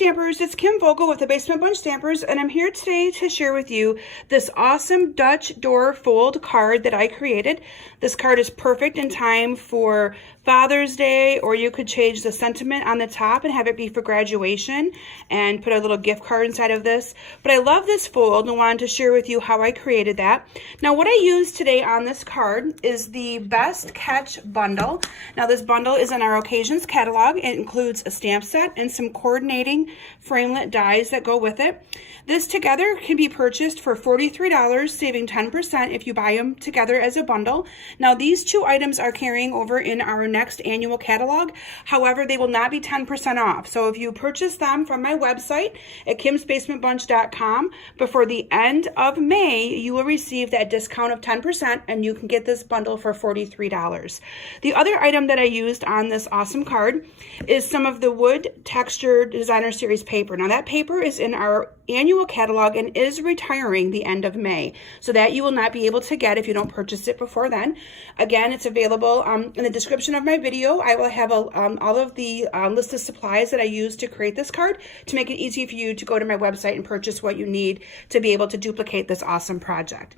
Stampers, it's Kim Vogel with the Basement Bunch Stampers, and I'm here today to share with you this awesome Dutch door fold card that I created. This card is perfect in time for Father's Day, or you could change the sentiment on the top and have it be for graduation and put a little gift card inside of this. But I love this fold and wanted to share with you how I created that. Now what I used today on this card is the Best Catch bundle. Now this bundle is in our Occasions catalog. It includes a stamp set and some coordinating framelit dies that go with it. This together can be purchased for $43, saving 10% if you buy them together as a bundle. Now these two items are carrying over in our next annual catalog. However, they will not be 10% off. So if you purchase them from my website at kimsbasementbunch.com before the end of May, you will receive that discount of 10% and you can get this bundle for $43. The other item that I used on this awesome card is some of the wood texture designer series paper. Now that paper is in our annual catalog and is retiring the end of May, so that you will not be able to get if you don't purchase it before then. Again, it's available in the description of my video. I will have all of the list of supplies that I used to create this card to make it easy for you to go to my website and purchase what you need to be able to duplicate this awesome project.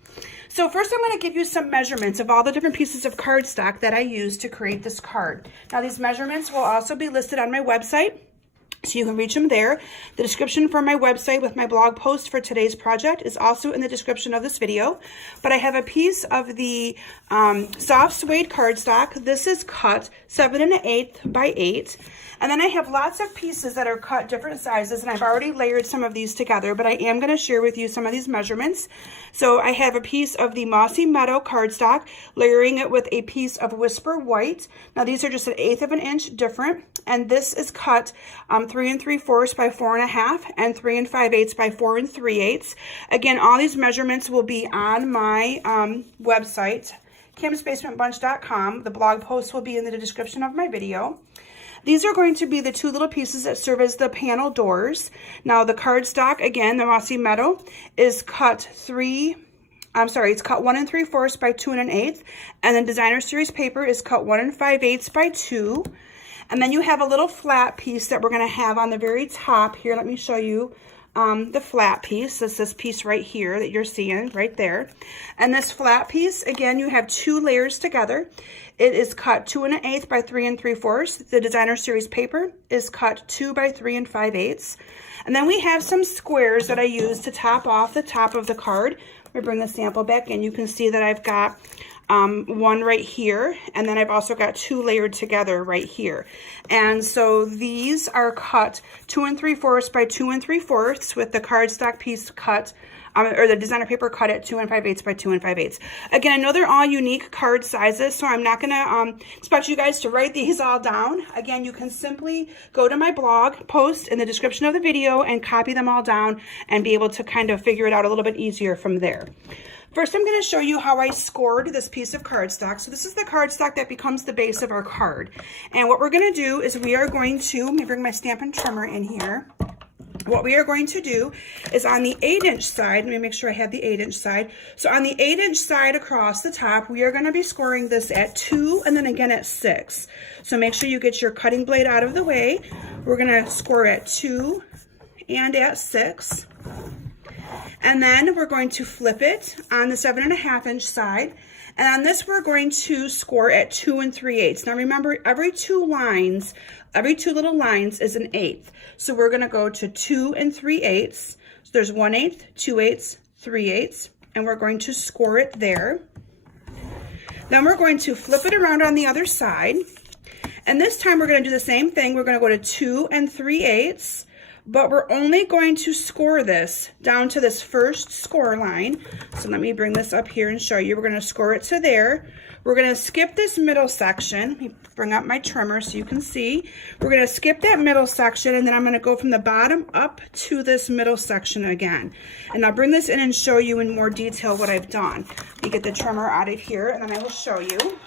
So first I'm going to give you some measurements of all the different pieces of cardstock that I used to create this card. Now these measurements will also be listed on my website, so you can reach them there. The description for my website with my blog post for today's project is also in the description of this video. But I have a piece of the soft suede cardstock. This is cut 7 1/8 by 8. And then I have lots of pieces that are cut different sizes, and I've already layered some of these together, but I am going to share with you some of these measurements. So I have a piece of the Mossy Meadow cardstock, layering it with a piece of Whisper White. Now these are just 1/8 of an inch different, and this is cut 3 3/4 by 4 1/2 and 3 5/8 by 4 3/8. Again, all these measurements will be on my website, kimsbasementbunch.com. The blog post will be in the description of my video. These are going to be the two little pieces that serve as the panel doors. Now the cardstock, again, the Mossy Meadow, is cut it's cut 1 3/4 by 2 1/8, and then designer series paper is cut 1 5/8 by 2. And then you have a little flat piece that we're going to have on the very top here. Let me show you the flat piece. This is this piece right here that you're seeing right there. And this flat piece, again, you have two layers together. It is cut 2 1/8 by 3 3/4. The designer series paper is cut 2 by 3 5/8. And then we have some squares that I use to top off the top of the card. Let me bring the sample back in. You can see that I've got one right here, and then I've also got two layered together right here. And so these are cut 2 3/4 by 2 3/4 with the cardstock piece cut, or the designer paper cut at 2 5/8 by 2 5/8. Again, I know they're all unique card sizes, so I'm not gonna expect you guys to write these all down. Again, you can simply go to my blog post in the description of the video and copy them all down and be able to kind of figure it out a little bit easier from there. First, I'm going to show you how I scored this piece of cardstock. So this is the cardstock that becomes the base of our card. And what we're going to do is we are going to, let me bring my Stampin' Trimmer in here. What we are going to do is on the 8-inch side, let me make sure I have the 8-inch side. So on the 8-inch side across the top, we are going to be scoring this at 2 and then again at 6. So make sure you get your cutting blade out of the way. We're going to score at 2 and at 6. And then we're going to flip it on the 7 1/2-inch side. And on this, we're going to score at 2 3/8. Now remember, every two little lines is an 1/8. So we're going to go to 2 3/8. So there's 1/8, 2/8, 3/8, and we're going to score it there. Then we're going to flip it around on the other side. And this time we're going to do the same thing. We're going to go to 2 3/8. But we're only going to score this down to this first score line. So let me bring this up here and show you. We're going to score it to there. We're going to skip this middle section. Let me bring up my trimmer so you can see. We're going to skip that middle section, and then I'm going to go from the bottom up to this middle section again. And I'll bring this in and show you in more detail what I've done. You get the trimmer out of here, and then I will show you.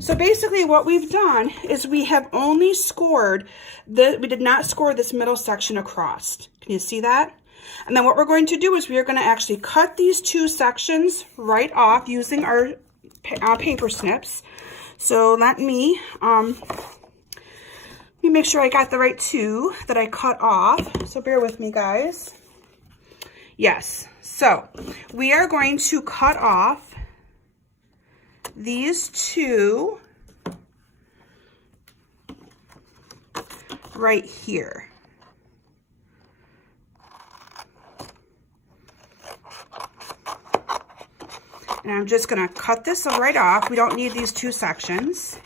So basically what we've done is we have only scored, we did not score this middle section across. Can you see that? And then what we're going to do is we are going to actually cut these two sections right off using our paper snips. So let me me make sure I got the right two that I cut off. So bear with me, guys. Yes, so we are going to cut off these two right here. And I'm just gonna cut this right off. We don't need these two sections.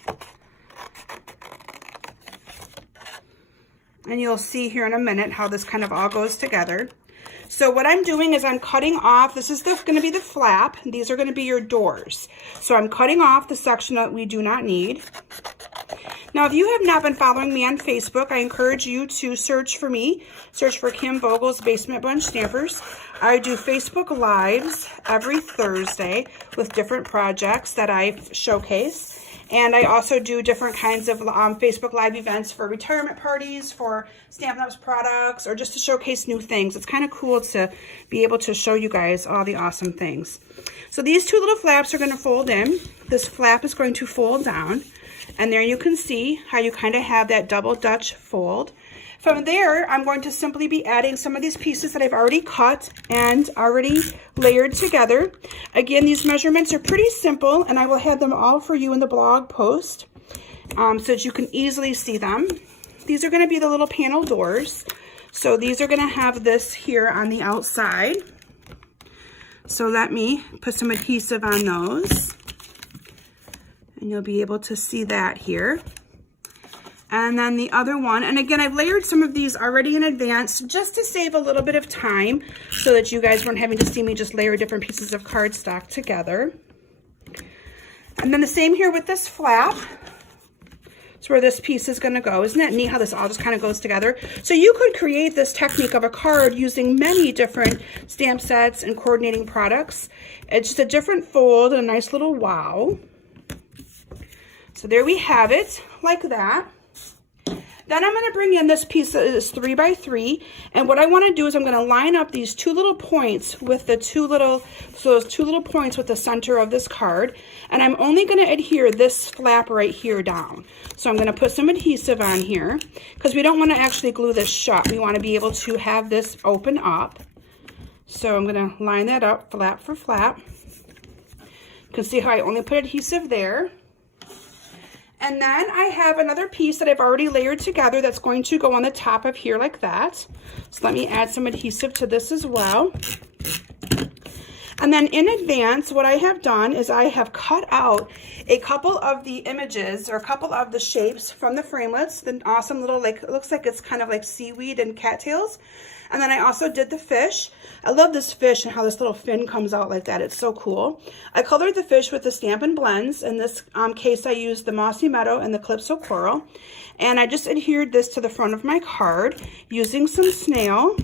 And you'll see here in a minute how this kind of all goes together. So what I'm doing is I'm cutting off, this is gonna be the flap, and these are gonna be your doors. So I'm cutting off the section that we do not need. Now, if you have not been following me on Facebook, I encourage you to search for me. Search for Kim Vogel's Basement Bunch Stampers. I do Facebook Lives every Thursday with different projects that I showcase. And I also do different kinds of Facebook Live events for retirement parties, for Stampin' Up's products, or just to showcase new things. It's kind of cool to be able to show you guys all the awesome things. So these two little flaps are going to fold in. This flap is going to fold down. And there you can see how you kind of have that double Dutch fold. From there, I'm going to simply be adding some of these pieces that I've already cut and already layered together. Again, these measurements are pretty simple, and I will have them all for you in the blog post so that you can easily see them. These are going to be the little panel doors. So these are going to have this here on the outside. So let me put some adhesive on those. And you'll be able to see that here. And then the other one, and again, I've layered some of these already in advance just to save a little bit of time so that you guys weren't having to see me just layer different pieces of cardstock together. And then the same here with this flap. That's where this piece is gonna go. Isn't that neat how this all just kind of goes together? So you could create this technique of a card using many different stamp sets and coordinating products. It's just a different fold and a nice little wow. So there we have it, like that. Then I'm gonna bring in this piece that is 3 by 3, and what I wanna do is I'm gonna line up these two little points with the those two little points with the center of this card, and I'm only gonna adhere this flap right here down. So I'm gonna put some adhesive on here, because we don't wanna actually glue this shut. We wanna be able to have this open up. So I'm gonna line that up, flap for flap. You can see how I only put adhesive there. And then I have another piece that I've already layered together that's going to go on the top of here like that. So let me add some adhesive to this as well. And then in advance, what I have done is I have cut out a couple of the images or a couple of the shapes from the framelits, the awesome little, like, it looks like it's kind of like seaweed and cattails. And then I also did the fish. I love this fish and how this little fin comes out like that. It's so cool. I colored the fish with the Stampin' Blends. In this case, I used the Mossy Meadow and the Calypso Coral. And I just adhered this to the front of my card using some snail.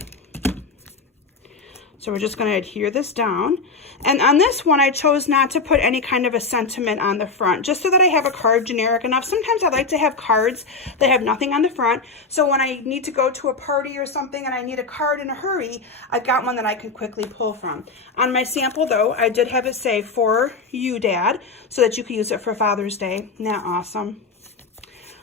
So we're just going to adhere this down. And on this one, I chose not to put any kind of a sentiment on the front, just so that I have a card generic enough. Sometimes I like to have cards that have nothing on the front. So when I need to go to a party or something and I need a card in a hurry, I've got one that I can quickly pull from. On my sample, though, I did have it say, "For you, Dad," so that you could use it for Father's Day. Isn't that awesome?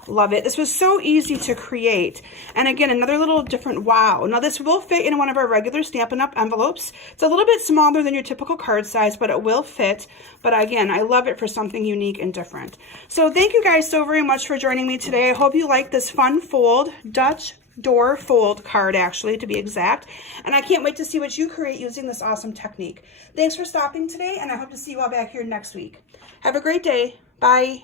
Love it. This was so easy to create. And again, another little different wow. Now this will fit in one of our regular Stampin' Up! Envelopes. It's a little bit smaller than your typical card size, but it will fit. But again, I love it for something unique and different. So thank you guys so very much for joining me today. I hope you like this fun fold, Dutch door fold card, actually, to be exact. And I can't wait to see what you create using this awesome technique. Thanks for stopping today, and I hope to see you all back here next week. Have a great day. Bye.